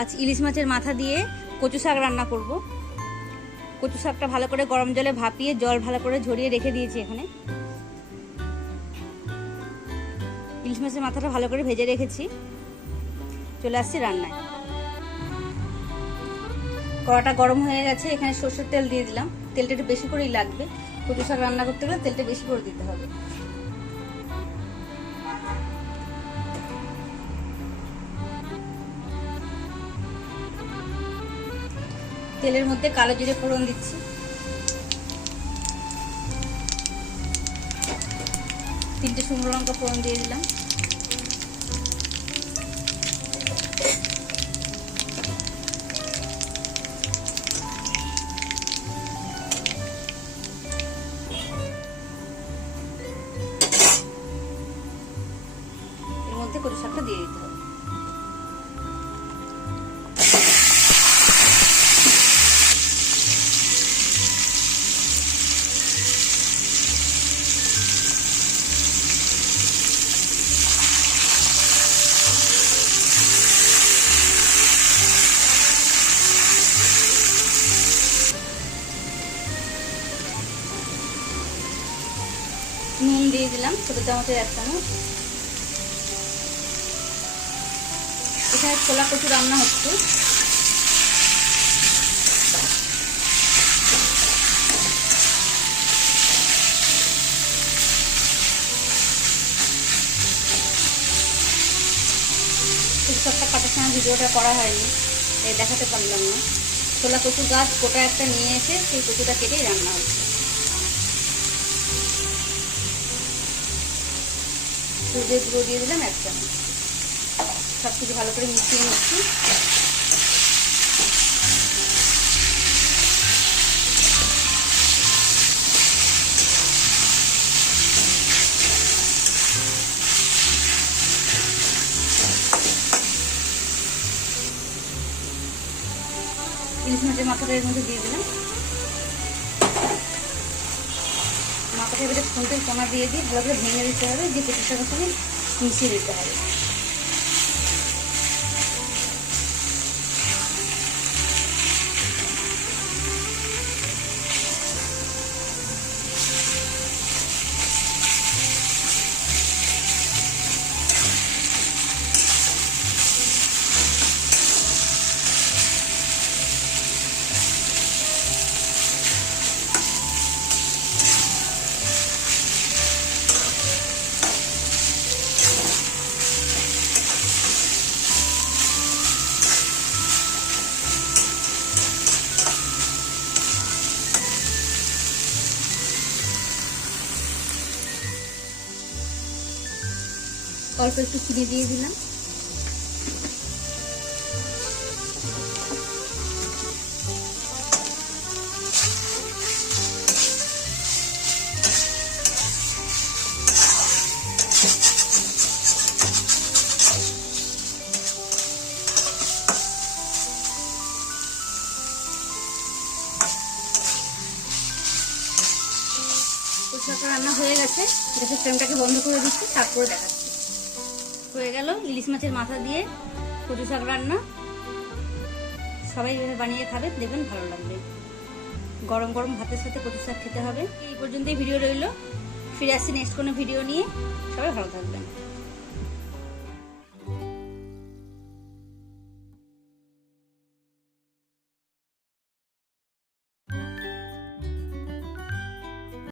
আজ ইলিশ মাছের মাথা দিয়ে কচু শাক রান্না করব। কচু শাকটা ভালো করে গরম জলে ভাপিয়ে, জল ভালো করে ঝরিয়ে রেখে দিয়েছি এখানে। ইলিশ মাছের মাথাটা ভালো করে ভেজে রেখেছি। চলে আসছি রান্নায়। কড়াটা গরম হয়ে গেছে, এখানে সর্ষের তেল দিয়ে দিলাম। তেলটা একটু বেশি করেই লাগবে। কচু শাক রান্না করতে গেলে তেলটা বেশি করে দিতে হবে। তেলের মধ্যে কালো জিরে ফোড়ন দিচ্ছি। তিনটে শুকনো লঙ্কা ফোড়ন দিয়ে দিলাম। এর মধ্যে শাকটা দিয়ে দিতে হবে। নুন দিয়ে দিলাম ছোট চামচের এক চামচ। এখানে ছোলা কচু রান্না হচ্ছে। সবটা কাটার সময় ভিডিওটা করা হয়নি দেখাতে পারলাম না। ছোলা কচু গাছ গোটা একটা নিয়ে এসে সেই কচুটা কেটেই রান্না হচ্ছে। দুধের গুঁড়ো দিয়ে দিলাম এক চামচ। সব কিছু ভালো করে মিশিয়ে নিচ্ছি। ইলিশ মাছের মাথাটা এর মধ্যে দিয়ে দিলাম। মাথাটা এবারে ফুলটির কোনা দিয়ে দিয়ে ভালো করে ভেঙে দিতে হবে, দিয়ে সঙ্গে সঙ্গে মিশিয়ে দিতে হবে। অল্প একটু চিনি দিয়ে দিলাম। রান্না হয়ে গেছে। গ্যাসের ফ্লেমটাকে বন্ধ করে দিচ্ছি, তারপরে দেখাচ্ছি। হয়ে গেল, ইলিশ মাছের মাথা দিয়ে কচু শাক রান্না। সবাই এভাবে বানিয়ে খাবে, দেখবেন ভালো লাগবে। গরম গরম ভাতের সাথে কচু শাক খেতে হবে। এই পর্যন্তই ভিডিও রইল। ফিরে আসছি নেক্সট কোনো ভিডিও নিয়ে। সবাই ভালো থাকবেন।